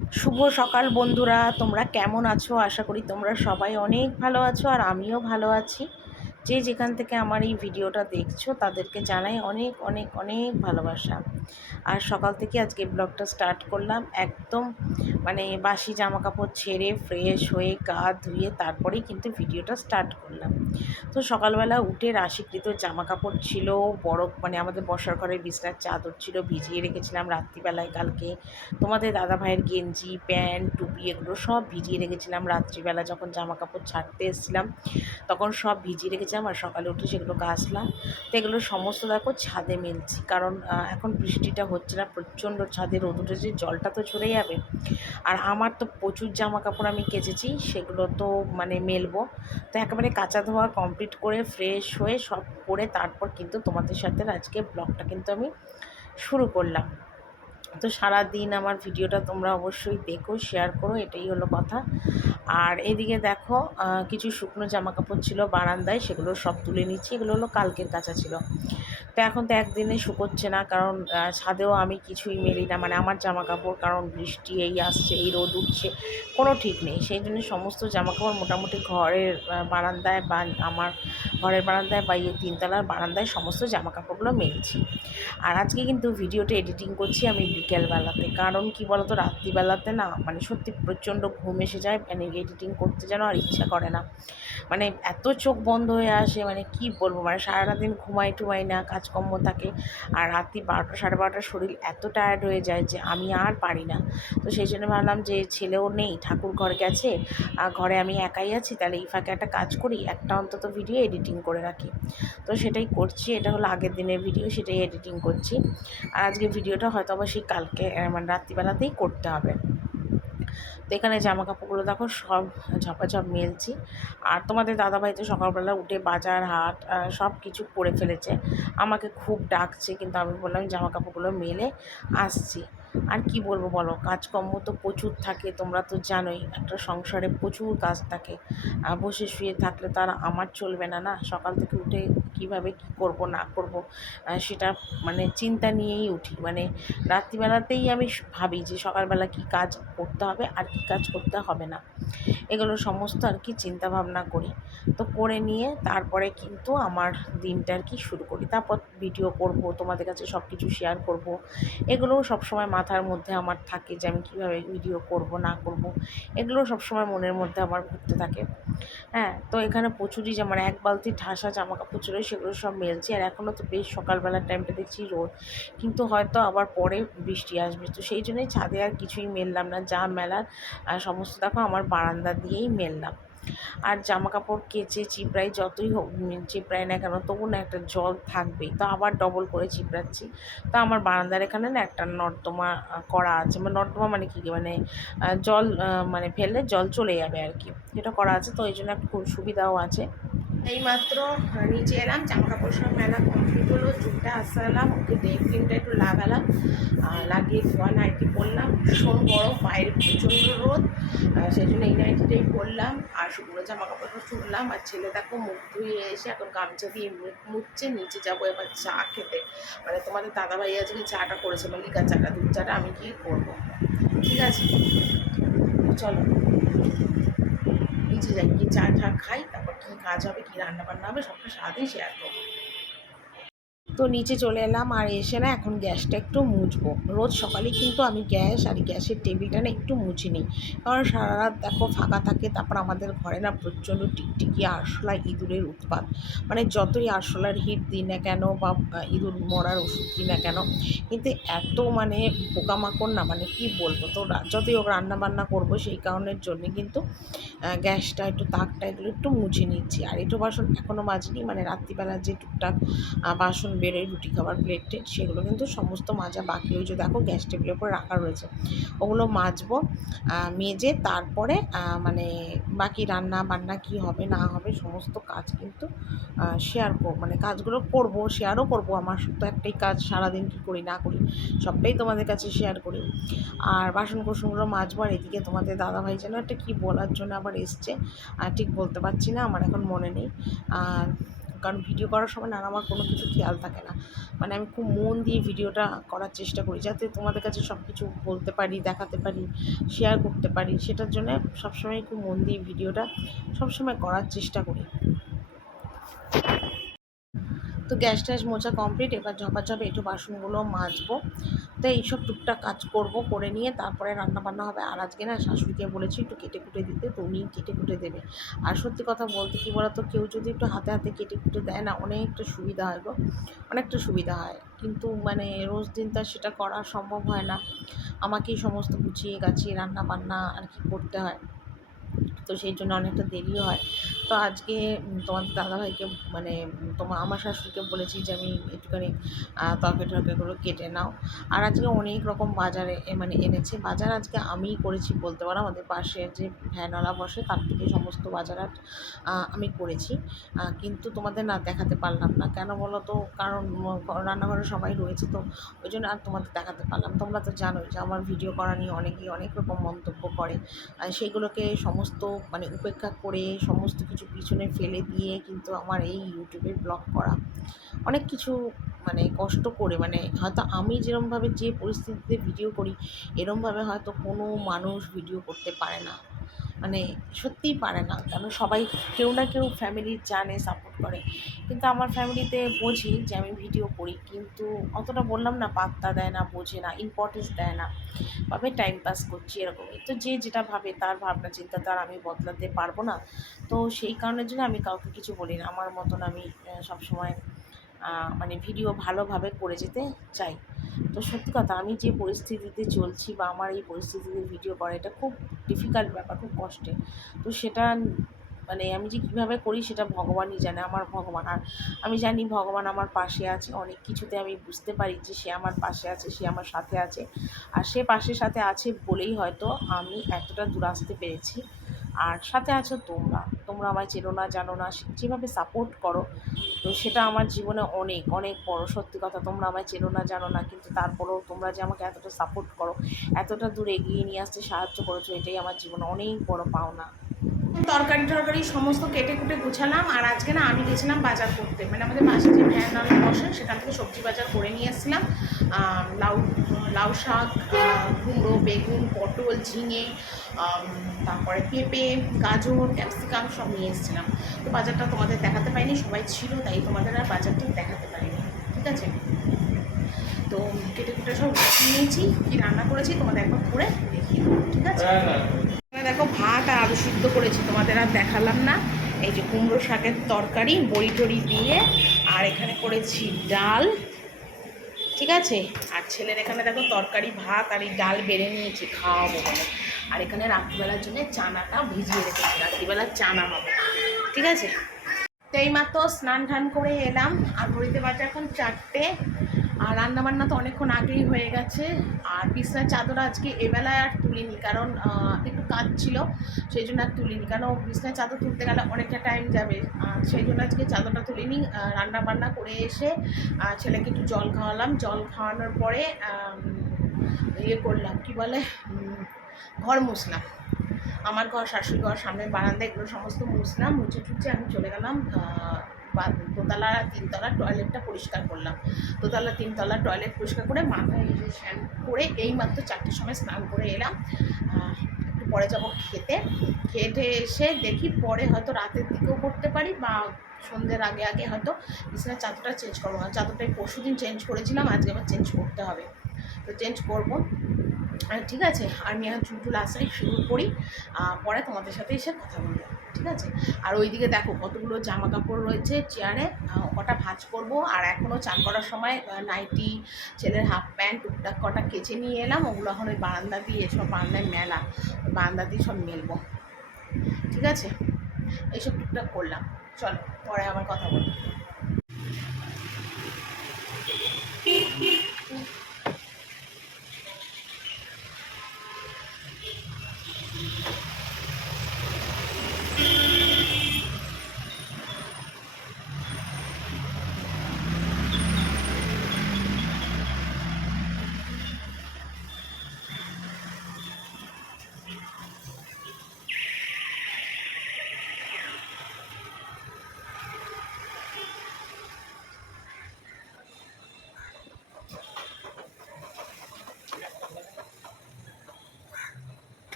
শুভ সকাল বন্ধুরা, তোমরা কেমন আছো? আশা করি তোমরা সবাই অনেক ভালো আছো আর আমিও ভালো আছি। যে যেখান থেকে আমার এই ভিডিওটা দেখছো তাদেরকে জানাই অনেক অনেক অনেক ভালোবাসা। আর সকাল থেকে আজকে ব্লগটা স্টার্ট করলাম একদম বাসি জামা কাপড় ছেড়ে ফ্রেশ হয়ে গা ধুয়ে তারপরেই কিন্তু ভিডিওটা স্টার্ট করলাম। তো সকালবেলা উঠে রাশিকৃত জামা কাপড় ছিল, বড় আমাদের বসার ঘরের বিছনার চাদর ছিল, ভিজিয়ে রেখেছিলাম রাত্রিবেলায় কালকে। তোমাদের দাদা ভাইয়ের গেঞ্জি প্যান্ট টুপি এগুলো সব ভিজিয়ে রেখেছিলাম রাত্রিবেলা, যখন জামা কাপড় ছাড়তে এসেছিলাম তখন সব ভিজিয়ে রেখেছিলাম আর সকালে উঠে সেগুলো কাচলাম। তো এগুলো সমস্ত দেখো ছাদে মেলছি, কারণ এখন বৃষ্টিটা হচ্ছে না, প্রচণ্ড ছাদে রোদ উঠেছে, জলটা তো ঝরে যাবে। আর আমার তো প্রচুর জামা কাপড় আমি কেচেছি, সেগুলো তো মেলবো। তো একেবারে কাচা ধোয়া কমপ্লিট করে ফ্রেশ হয়ে সব করে তারপর কিন্তু তোমাদের সাথে আজকে ব্লগটা কিন্তু আমি শুরু করলাম। তো সারাদিন আমার ভিডিওটা তোমরা অবশ্যই দেখো, শেয়ার করো, এটাই হলো কথা। আর এদিকে দেখো কিছু শুকনো জামা কাপড় ছিল বারান্দায়, সেগুলো সব তুলে নিচ্ছি। এগুলো হলো কালকের কাচা ছিল। তো এখন তো একদিনে শুকোচ্ছে না, কারণ ছাদেও আমি কিছুই মেলি না, আমার জামা কাপড়, কারণ বৃষ্টি এই আসছে এই রোদ উঠছে, কোনো ঠিক নেই। সেই জন্য সমস্ত জামা কাপড় মোটামুটি ঘরের বারান্দায় বা আমার ঘরের বারান্দায় বা এই তিনতলার বারান্দায় সমস্ত জামা কাপড়গুলো মেলছি। আর আজকে কিন্তু ভিডিওটা এডিটিং করছি আমি বিকেলবেলাতে, কারণ কি বলতো, রাত্রিবেলাতে না সত্যি প্রচণ্ড ঘুম এসে যায়, এডিটিং করতে যেন আর ইচ্ছা করে না। এত চোখ বন্ধ হয়ে আসে, কি বলবো, সারাটা দিন ঘুমাই টুমাই না, কাজকর্ম থাকে। আর রাত্রি 12টা সাড়ে 12টার শরীর এত টায়ার্ড হয়ে যায় যে আমি আর পারি না। তো সেই জন্য ভাবলাম যে ছেলেও নেই, ঠাকুর ঘর গেছে, আর ঘরে আমি একাই আছি, তাহলে এই ফাঁকে একটা কাজ করি, একটা অন্তত ভিডিও এডিটিং করে রাখি। তো সেটাই করছি, এটা হলো আগের দিনের ভিডিও, সেটাই এডিটিং করছি। আর আজকে ভিডিওটা হয়তো আবার সেই কালকে রাত্রিবেলাতেই করতে হবে। তো এখানে জামা কাপড়গুলো দেখো সব ঝপাঝপ মেলছি। আর তোমাদের দাদাভাই তো সকালবেলা উঠে বাজার হাট সব কিছু করে ফেলেছে, আমাকে খুব ডাকছে, কিন্তু আমি বললাম জামা কাপড়গুলো মেলে আসছি। আর কি বলবো বলো, কাজকর্ম তো প্রচুর থাকে, তোমরা তো জানোই একটা সংসারে প্রচুর কাজ থাকে। বসে শুয়ে থাকলে তো আর আমার চলবে না, না সকাল থেকে উঠে কিভাবে কি করব না করব সেটা চিন্তা নিয়েই উঠি। রাত্রিবেলাতেই আমি ভাবি যে সকালবেলা কি কাজ করতে হবে আর কি কাজ করতে হবে না, এগুলো সমস্ত আর কি চিন্তা ভাবনা করি। তো করে নিয়ে তারপরে কিন্তু আমার দিনটা আর কি শুরু করি, তারপর ভিডিও করব, তোমাদের কাছে সব কিছু শেয়ার করব। এগুলোও সবসময় মাথার মধ্যে আমার থাকে যে আমি কীভাবে ভিডিও করব না করব, এগুলো সবসময় মনের মধ্যে আমার ঘুরতে থাকে। হ্যাঁ, তো এখানে প্রচুরই এক বালতি ঠাসা জামা কাপড় ছিল, সেগুলো সব মেলছি। আর এখনও তো বেশ সকালবেলার টাইমটা দেখছি রোদ, কিন্তু হয়তো আবার পরে বৃষ্টি আসবে, তো সেই জন্যই ছাদে আর কিছুই মেললাম না, যা মেলার সমস্ত দেখো আমার বারান্দা দিয়েই মেললাম। আর জামা কাপড় কেচে চিপড়াই যতই হোক, চিপড়াই না কেন তবু না একটা জল থাকবেই, তো আবার ডবল করে চিপড়াচ্ছি। তো আমার বারান্দার এখানে না একটা নর্দমা করা আছে, নর্দমা কি জল ফেললে জল চলে যাবে আর কি, যেটা করা আছে, তো এই জন্য একটু খুব সুবিধাও আছে। এইমাত্র নিচে এলাম, জামা কাপড় সব মেলা কমপ্লিট হলো, চুলটা আসালাম, ওকে ডে ক্রিমটা একটু লাগালাম, লাগিয়ে ধোয়া নাইটি পরলাম, ভীষণ গরম বাইরে, প্রচণ্ড রোদ, সেই জন্য এই নাইটিটাই পরলাম। আর শুকনো জামা কাপড়টা চুললাম। আর ছেলে দেখো মুখ ধুয়ে এসে এখন গামছা দিয়ে মুখ মুছছে, নিচে যাবো এবার চা খেতে। তোমাদের দাদাভাই আজকে চাটা করেছে, লিকার চাটা, দুধ চাটা আমি কি করবো, ঠিক আছে চলো নিচে যাই, গিয়ে চা টা খাই, তারপর কী কাজ হবে কী রান্না বান্না হবে সবটা সারাদিন শেয়ার করবো। তো নিচে চলে এলাম, আর এসে না এখন গ্যাসটা একটু মুছবো। রোজ সকালে কিন্তু আমি গ্যাস আর গ্যাসের টেবিলটা না একটু মুছে নিই, কারণ সারা রাত দেখো ফাঁকা থাকে। তারপর আমাদের ঘরে না প্রচণ্ড টিকটিকি আরশোলা ইঁদুরের উৎপাত, যতই আরশোলার হিট দিই না কেন বা ইঁদুর মরার ওষুধ দিই না কেন, কিন্তু এত পোকামাকড় না, কী বলবো। তো যতই হোক রান্না বান্না করবো, সেই কারণের জন্যে কিন্তু গ্যাসটা একটু তাকটা এগুলো একটু মুছে নিচ্ছি। আর একটু বাসন এখনও মাজিনি, রাত্রিবেলা যে টুকটাক বাসন বেরোয় রুটি খাবার প্লেট টেট, সেগুলো কিন্তু সমস্ত মাজা বাকি। ওই যে দেখো গ্যাস টেবিলের উপর রাখা রয়েছে, ওগুলো মাজবো। মেজে তারপরে বাকি রান্না বান্না কি হবে না হবে সমস্ত কাজ কিন্তু শেয়ার করবো, কাজগুলো করবো, শেয়ারও করবো। আমার তো একটাই কাজ, সারাদিন কী করি না করি সবটাই তোমাদের কাছে শেয়ার করি। আর বাসন কোসনগুলো মাজবো। আর এদিকে তোমাদের দাদাভাই যেন একটা কী বলার জন্য আবার এসছে, ঠিক বলতে পারছি না, আমার এখন মনে নেই। কারণ ভিডিও করার সময় না আমার কোনো কিছু খেয়াল থাকে না, মানে আমি খুব মন দিয়ে ভিডিওটা করার চেষ্টা করি যাতে তোমাদের কাছে সব কিছু বলতে পারি, দেখাতে পারি, শেয়ার করতে পারি। সেটার জন্য সবসময় খুব মন দিয়ে ভিডিওটা সবসময় করার চেষ্টা করি। তো গ্যাস ট্যাস মোছা কমপ্লিট, এবার ঝপাঝপ একটু বাসনগুলো মাজবো। তো এইসব টুকটাক কাজ করব, করে নিয়ে তারপরে রান্নাবান্না হবে। আর আজকে না শাশুড়িকে বলেছি একটু কেটে কুটে দিতে, তো উনি কেটে কুটে দেবে। আর সত্যি কথা বলতে কী বলতো, কেউ যদি একটু হাতে হাতে কেটে কুটে দেয় না, অনেকটা সুবিধা হয় গো, অনেকটা সুবিধা হয়। কিন্তু মানে রোজ দিন তার সেটা করা সম্ভব হয় না, আমাকেই সমস্ত গুছিয়ে গাছিয়ে রান্না বান্না আর কি করতে হয়, তো সেই জন্য অনেকটা দেরিও হয়। তো আজকে তোমাদের দাদাভাইকে মানে আমার শাশুড়িকে বলেছি যে আমি একটুখানি তরকারি টরকারিগুলো কেটে নাও। আর আজকে অনেক রকম বাজারে মানে এনেছে, বাজার আজকে আমিই করেছি বলতে পারো। আমাদের পাশে যে ভ্যানওয়ালা বসে তার থেকে সমস্ত বাজারহাট আমি করেছি। কিন্তু তোমাদের না দেখাতে পারলাম না, কেন বলো তো, কারণ রান্নাঘরে সবাই রয়েছে, তো ওই জন্য আর তোমাদের দেখাতে পারলাম। তোমরা তো জানোই যে আমার ভিডিও করা নিয়ে অনেকেই অনেক রকম মন্তব্য করে, সেগুলোকে সমস্ত মানে উপেক্ষা করে সমস্ত কিছু পিছনে ফেলে দিয়ে কিন্তু আমার এই ইউটিউবে ব্লগ করা অনেক কিছু মানে কষ্ট করে, মানে হয়তো আমি যেরমভাবে যে পরিস্থিতিতে ভিডিও করি এরমভাবে হয়তো কোনো মানুষ ভিডিও করতে পারে না, মানে সত্যিই পারে না। কেন সবাই কেউ না কেউ ফ্যামিলির জানে, সাপোর্ট করে, কিন্তু আমার ফ্যামিলিতে বোঝে যে আমি ভিডিও করি, কিন্তু অতটা বললাম না পাত্তা দেয় না, বোঝে না, ইম্পর্টেন্স দেয় না, ভাবে টাইম পাস করছি এরকমই। তো যে যেটা ভাবে তার ভাবনা চিন্তা তো আর আমি বদলাতে পারবো না। তো সেই কারণের জন্য আমি কাউকে কিছু বলি না, আমার মতন আমি সবসময় মানে ভিডিও ভালোভাবে করে যেতে চাই। তো সত্যি কথা, আমি যে পরিস্থিতিতে চলছি বা আমার এই পরিস্থিতিতে ভিডিও করা এটা খুব ডিফিকাল্ট ব্যাপার, খুব কষ্টের। তো সেটা মানে আমি যে কীভাবে করি সেটা ভগবানই জানে, আমার ভগবান। আর আমি জানি ভগবান আমার পাশে আছে, অনেক কিছুতে আমি বুঝতে পারি যে সে আমার পাশে আছে, সে আমার সাথে আছে। আর সে পাশে সাথে আছে বলেই হয়তো আমি এতটা দূর আসতে পেরেছি। আর সাথে আছো তোমরা, তোমরা আমায় চেনো না জানো না, যেভাবে সাপোর্ট করো, তো সেটা আমার জীবনে অনেক অনেক বড়। সত্যি কথা, তোমরা আমায় চেনো না জানো না, কিন্তু তারপরেও তোমরা যে আমাকে এতটা সাপোর্ট করো, এতটা দূর এগিয়ে নিয়ে আসতে সাহায্য করেছো, এটাই আমার জীবনে অনেক বড় পাওনা। তরকারি টরকারি সমস্ত কেটে কুটে গুছালাম। আর আজকে না আমি গেছিলাম বাজার করতে, মানে আমাদের পাশে যে ভ্যান আনতে বসেন সেখান থেকে সবজি বাজার করে নিয়ে এসেছিলাম। লাউ লাউ শাক, কুমড়ো, বেগুন, পটল, ঝিঙে, তারপরে পেঁপে, গাজর, ক্যাপসিকাম সব নিয়ে এসেছিলাম। তো বাজারটা তোমাদের দেখাতে পারিনি, সবাই ছিল, তাই তোমাদের আর বাজারটা দেখাতে পারিনি, ঠিক আছে। তো কেটে কুটে সব নিয়েছি, কী রান্না করেছি তোমাদের একবার করে দেখিয়ে দেবো, ঠিক আছে। দেখো ভাত আর আলু সিদ্ধ করেছি, তোমাদের আর দেখালাম না। এই যে কুমড়ো শাকের তরকারি বড়ি টড়ি দিয়ে, আর এখানে করেছি ডাল, ঠিক আছে। আর ছেলের এখানে দেখো তরকারি ভাত আর এই ডাল বেড়ে নিয়েছি খাওয়াবো বলে। আর এখানে রাত্রিবেলার জন্য চানাটা ভিজিয়ে রেখেছি, রাত্রিবেলা চানা হবে, ঠিক আছে। তো এইমাত্র স্নান টান করে এলাম, আর ঘড়িতে বাজে এখন 4টে। আর রান্নাবান্না তো অনেকক্ষণ আগেই হয়ে গেছে। আর বিছনার চাদর আজকে এবেলায় আর তুলিনি, কারণ একটু কাজ ছিল, সেই জন্য আর তুলিনি, কারণ বিছনার চাদর তুলতে গেলে অনেকটা টাইম যাবে, সেই জন্য আজকে চাদরটা তুলিনি। রান্নাবান্না করে এসে ছেলেকে একটু জল খাওয়ালাম, জল খাওয়ানোর পরে ইয়ে করলাম, কী বলে, ঘর মুছলাম। আমার ঘর, শাশুড়ি ঘর, সামনের বারান্দা, এগুলো সমস্ত মুছলাম, মুছে টুছে আমি চলে গেলাম দোতলা তিনতলা টয়লেটটা পরিষ্কার করলাম। দোতলা তিনতলা টয়লেট পরিষ্কার করে মাথায় স্নান করে এইমাত্র 4টের সময় স্নান করে এলাম। একটু পরে যাব খেতে, খেতে এসে দেখি পরে হয়তো রাতের দিকেও করতে পারি বা সন্ধ্যের আগে আগে হয়তো বিছানার চাদরটা চেঞ্জ করবো। চাদরটাই পরশুদিন চেঞ্জ করেছিলাম, আজকে আবার চেঞ্জ করতে হবে, তো চেঞ্জ করবো। ঠিক আছে। আমি এখন চুল আসাই শুরু করি, পরে তোমাদের সাথে এসে কথা বলবো, ঠিক আছে। আর ওইদিকে দেখো কতগুলো জামা কাপড় রয়েছে চেয়ারে, কটা ভাঁজ করবো। আর এখনও চান করার সময় নাইটি, ছেলের হাফ প্যান্ট টুকটাক কটা কেচে নিয়ে এলাম, ওগুলো এখন ওই বারান্দা দিয়ে, সব বারান্দায় মেলা, বারান্দা দিয়ে সব মেলবো, ঠিক আছে। এইসব টুকটাক করলাম, চলো পরে আবার কথা বলবো।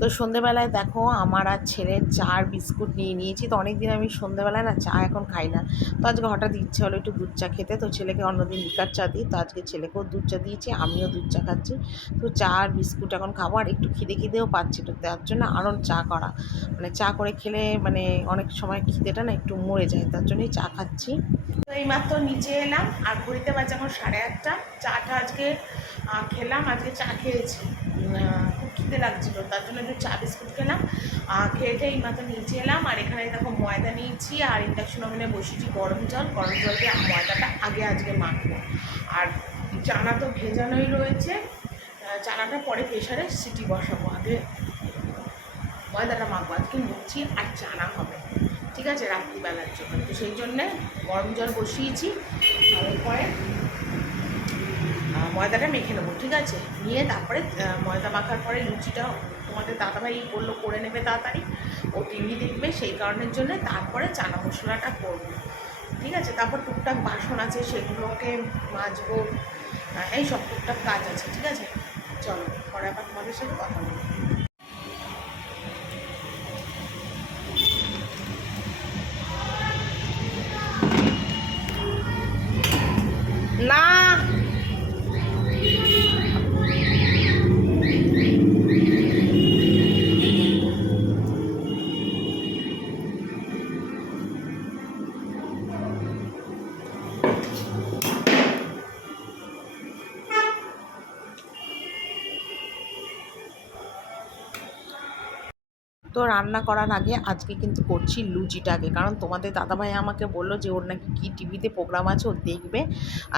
তো সন্ধেবেলায় দেখো আমার আর ছেলের চা আর বিস্কুট নিয়ে নিয়েছি। তো অনেক দিন আমি সন্ধেবেলায় না চা এখন খাই না। তো আজকে হঠাৎ ইচ্ছে হলো একটু দুধ চা খেতে। তো ছেলেকে অন্যদিন লিকার চা দিই, তো আজকে ছেলেকেও দুধ চা দিয়েছি, আমিও দুধ চা খাচ্ছি। তো চা আর বিস্কুট এখন খাবো, আর একটু খিদেও পাচ্ছি, তো তার জন্য আরও চা করা, মানে চা করে খেলে মানে অনেক সময় খিদেটা না একটু মরে যায়, তার জন্যই চা খাচ্ছি। তো এইমাত্র নিচে এলাম আর ঘড়িতে বাজে এখন 8:30। চাটা আজকে খেলাম, আজকে চা খেয়েছি, খুব খিদে লাগছিলো, তার জন্য একটু চা বিস্কুট খেলাম। খেয়ে এইমাত্র নিচে এলাম, আর এখানে দেখো ময়দা নিয়েছি আর ইন্ডাকশন ওভেনে বসিয়েছি গরম জল দিয়ে ময়দাটা আজকে মাখবো। আর চানা তো ভেজানোই রয়েছে, চানাটা পরে প্রেশারে সিটি বসাবো, আগে ময়দাটা মাখবো। আজকে লুচি আর চানা হবে, ঠিক আছে, রাত্রিবেলার জন্য। তো সেই জন্যে গরম জল বসিয়েছি, এরপরে ময়দাটা মেখে নেবো, ঠিক আছে। নিয়ে তারপরে ময়দা মাখার পরে লুচিটা তোমাদের দাদাভাই বললো করে নেবে তাড়াতাড়ি, ও টিভি দেখবে, সেই কারণের জন্য তারপরে চানা মশলাটা করবো, ঠিক আছে। তারপর টুকটাক বাসন আছে, সেগুলোকে মাজবো, এই সব টুকটাক কাজ আছে, ঠিক আছে। চলো পরে আবার তোমাদের সাথে কথা বলবো। না তো রান্না করার আগে আজকে কিন্তু করছি লুচিটাকে, কারণ তোমাদের দাদাভাই আমাকে বললো যে ওর নাকি কী টিভিতে প্রোগ্রাম আছে, ও দেখবে,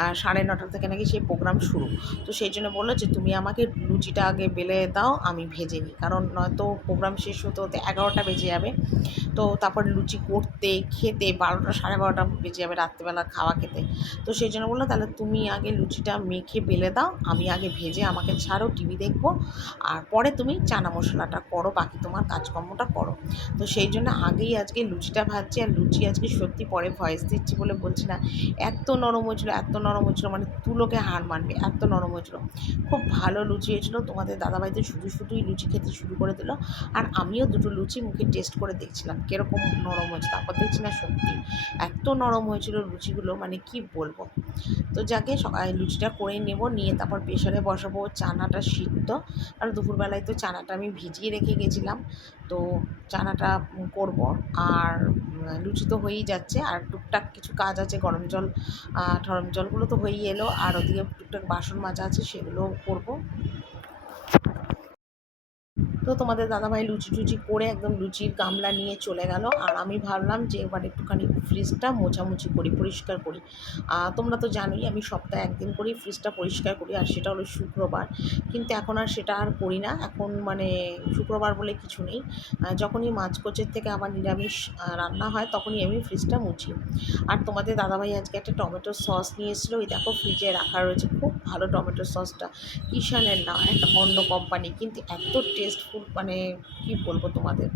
আর 9:30 থেকে নাকি সেই প্রোগ্রাম শুরু। তো সেই জন্য বললো যে তুমি আমাকে লুচিটা আগে বেলে দাও, আমি ভেজে নিই, কারণ নয়তো প্রোগ্রাম শেষ হতে হতে 11টা বেজে যাবে। তো তারপর লুচি করতে খেতে 12টা 12:30 বেজে যাবে রাত্রিবেলা খাওয়া খেতে। তো সেই জন্য বললো তাহলে তুমি আগে লুচিটা মেখে বেলে দাও, আমি আগে ভেজে আমাকে ছাড়ো, টিভি দেখবো, আর পরে তুমি চানা মশলাটা করো, বাকি তোমার কাজকর্মটা করো। তো সেই জন্য আগেই আজকে লুচিটা ভাজছি। আর লুচি আজকে সত্যি পরে ভয়েস দিচ্ছি বলে বলছি না, এত নরম হয়েছিলো, এত নরম হয়েছিলো, মানে তুলোকে হার মানবে, এত নরম হয়েছিলো, খুব ভালো লুচি হয়েছিলো। তোমাদের দাদাভাই তো শুধুই লুচি খেতে শুরু করে দিল, আর আমিও দুটো লুচি মুখে টেস্ট করে দেখছিলাম কীরকম নরম হয়েছে। তারপর দেখছি না সত্যি এত নরম হয়েছিল লুচিগুলো, মানে কি বলবো। তো যাকে লুচিটা করে নেব, নিয়ে তারপর প্রেশারে বসাবো চানাটা সিদ্ধ। আর দুপুরবেলায় তো চানাটা আমি ভিজিয়ে রেখে গেছিলাম, তো চানাটা করব। আর লুচি তো হয়েই যাচ্ছে, আর টুকটাক কিছু কাজ আছে, গরম জলগুলো তো হয়েই এলো, আর ওদিকে টুকটাক বাসন মাজা আছে, সেগুলোও করবো। তো তোমাদের দাদাভাই লুচি টুচি করে একদম লুচির গামলা নিয়ে চলে গেল, আর আমি ভাবলাম যে এবার একটুখানি ফ্রিজটা মোছামুছি করি, পরিষ্কার করি। তোমরা তো জানোই আমি সপ্তাহে একদিন করেই ফ্রিজটা পরিষ্কার করি, আর সেটা হলো শুক্রবার। কিন্তু এখন আর সেটা আর করি না, এখন মানে শুক্রবার বলে কিছু নেই, যখনই মাছকোচের থেকে আবার নিরামিষ রান্না হয় তখনই আমি ফ্রিজটা মুছি। আর তোমাদের দাদাভাই আজকে একটা টমেটো সস নিয়ে এসেছিলো, ওই দেখো ফ্রিজে রাখা রয়েছে, খুব ভালো টমেটো সসটা, কিষানের না, একটা অন্য কোম্পানি, কিন্তু এত টেস্টফুল, মানে কি বলবো তোমাদের,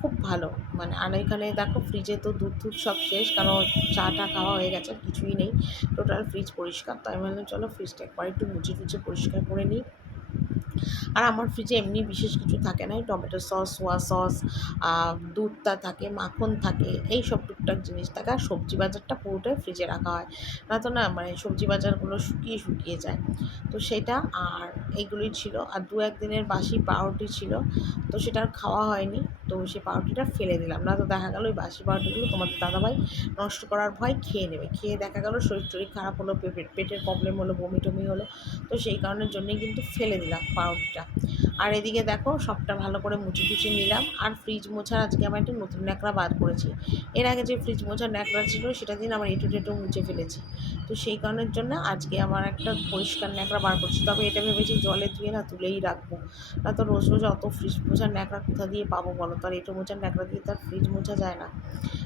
খুব ভালো। মানে আর এখানে দেখো ফ্রিজে তো দুধ সব শেষ, কারণ চাটা খাওয়া হয়ে গেছে, আর কিছুই নেই, টোটাল ফ্রিজ পরিষ্কার। তো আমি বললাম চলো ফ্রিজটা একবার একটু মুছে পরিষ্কার করে নিই। আর আমার ফ্রিজে এমনি বিশেষ কিছু থাকে না, টমেটো সস, সোয়া সস, দুধটা থাকে, মাখন থাকে, এই সব টুকটাক জিনিস থাকে। আর সবজি বাজারটা পুরোটাই ফ্রিজে রাখা হয়, নয়তো না মানে সবজি বাজারগুলো শুকিয়ে যায়। তো সেটা আর এইগুলোই ছিল। আর 2-1 দিনের বাসি পাউরুটি ছিল, তো সেটা আর খাওয়া হয়নি, তো সেই পাউরুটিটা ফেলে দিলাম না, তো দেখা গেল ওই বাসি পাউরুটিগুলো তোমাদের দাদাভাই নষ্ট করার ভয় খেয়ে নেবে, খেয়ে দেখা গেল শরীর খারাপ হলো, পেটের প্রবলেম হলো, বমি টমি হলো, তো সেই কারণের জন্যই কিন্তু ফেলে দিলাম পাউরুটিটা। আর এদিকে দেখো সবটা ভালো করে মুছে নিলাম। আর ফ্রিজ মোছার আজকে আমার একটা নতুন ন্যাকড়া বার করেছি, এর আগে যে ফ্রিজ মোছার ন্যাকড়া ছিল সেটা দিন আমার এঁটো টেটো মুছে ফেলেছি, তো সেই কারণের জন্য আজকে আমার একটা পরিষ্কার ন্যাকড়া বার করছি। তবে এটা ভেবেছি জলে ধুয়ে না তুলেই রাখবো, না তো রোজ রোজ অত ফ্রিজ মোছার ন্যাকড়া কোথা দিয়ে পাবো বলো, তার এঁটো মোছার ন্যাকড়া দিয়ে তার ফ্রিজ মোছা যায় না,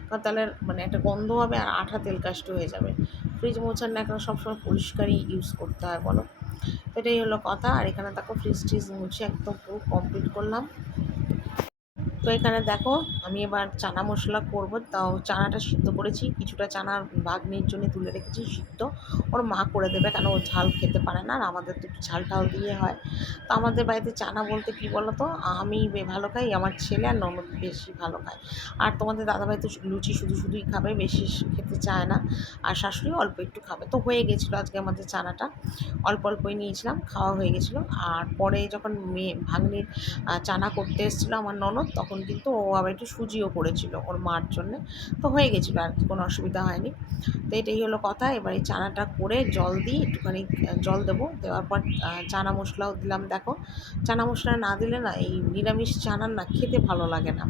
কারণ তাহলে মানে একটা গন্ধ হবে আর আঠা তেল কাষ্ট হয়ে যাবে। ফ্রিজ মোছার ন্যাকড়া সবসময় পরিষ্কারই ইউজ করতে হয় বলো, এটাই হলো কথা। আর এখানে দেখো ফ্রিজ ট্রিজ মুছে একদম পুরো কমপ্লিট করলাম। তো এখানে দেখো আমি এবার চানা মশলা করব, তাও চানাটা সিদ্ধ করেছি, কিছুটা চানার ভাগ্নির জন্য তুলে রেখেছি সিদ্ধ। ওর মা করে দেবে, কেন ও ঝাল খেতে পারে না, আর আমাদের তো একটু ঝাল টাল দিয়ে হয়। তো আমাদের বাড়িতে চানা বলতে কী বলো তো, আমি ভালো খাই, আমার ছেলে আর ননদ বেশি ভালো খায়। আর তোমাদের দাদাভাই তো লুচি শুধু শুধুই খাবে, বেশি খেতে চায় না। আর শাশুড়ি অল্প একটু খাবে। তো হয়ে গেছিলো আজকে আমাদের চানাটা, অল্প অল্পই নিয়েছিলাম, খাওয়া হয়ে গেছিলো। আর পরে যখন ভাগ্নির চানা করতে এসেছিলো আমার ননদ, তখন কিন্তু ও আবার একটু সুজিও করেছিল ওর মার জন্যে। তো হয়ে গেছিলো আর কি, কোনো অসুবিধা হয়নি। তো এটাই হলো কথা। এবার এই চানাটা করে জল দিই, একটুখানি জল দেবো, দেওয়ার পর চানা মশলাও দিলাম। দেখো চানা মশলা না দিলে না এই নিরামিষ চানার না খেতে ভালো লাগে না।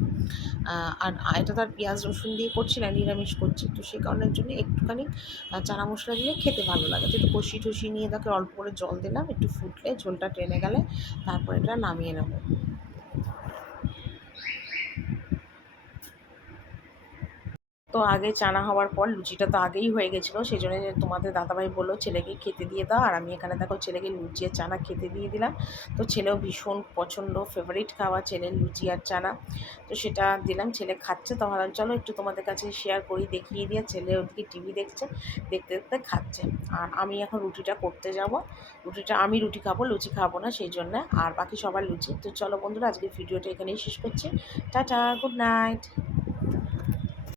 আর এটা তো আর পেঁয়াজ রসুন দিয়ে করছি না, নিরামিষ করছি, তো সেই কারণের জন্য একটুখানি চানা মশলা দিলে খেতে ভালো লাগে। তো একটু কষি টষি নিয়ে তাকে অল্প করে জল দিলাম, একটু ফুটলে ঝোলটা টেনে গেলে তারপর এটা নামিয়ে নেবো। তো আগে চানা হওয়ার পর লুচিটা তো আগেই হয়ে গেছিলো, সেই জন্য তোমাদের দাদাভাই বললো ছেলেকে খেতে দিয়ে দাও, আর আমি এখানে দেখো ছেলেকে লুচি আর চানা খেতে দিয়ে দিলাম। তো ছেলেও ভীষণ পছন্দ, ফেভারিট খাওয়া ছেলের লুচি আর চানা। তো সেটা দিলাম, ছেলে খাচ্ছে। তো ভাবলাম চলো একটু তোমাদের কাছে শেয়ার করি, দেখিয়ে দিয়ে। ছেলে ওদিকে টিভি দেখছে, দেখতে দেখতে খাচ্ছে। আর আমি এখন রুটিটা করতে যাব। আমি রুটি খাবো, লুচি খাবো না, সেই জন্য। আর বাকি সবার লুচি। তো চলো বন্ধুরা, আজকে ভিডিওটা এখানেই শেষ করছি। Tata, good night.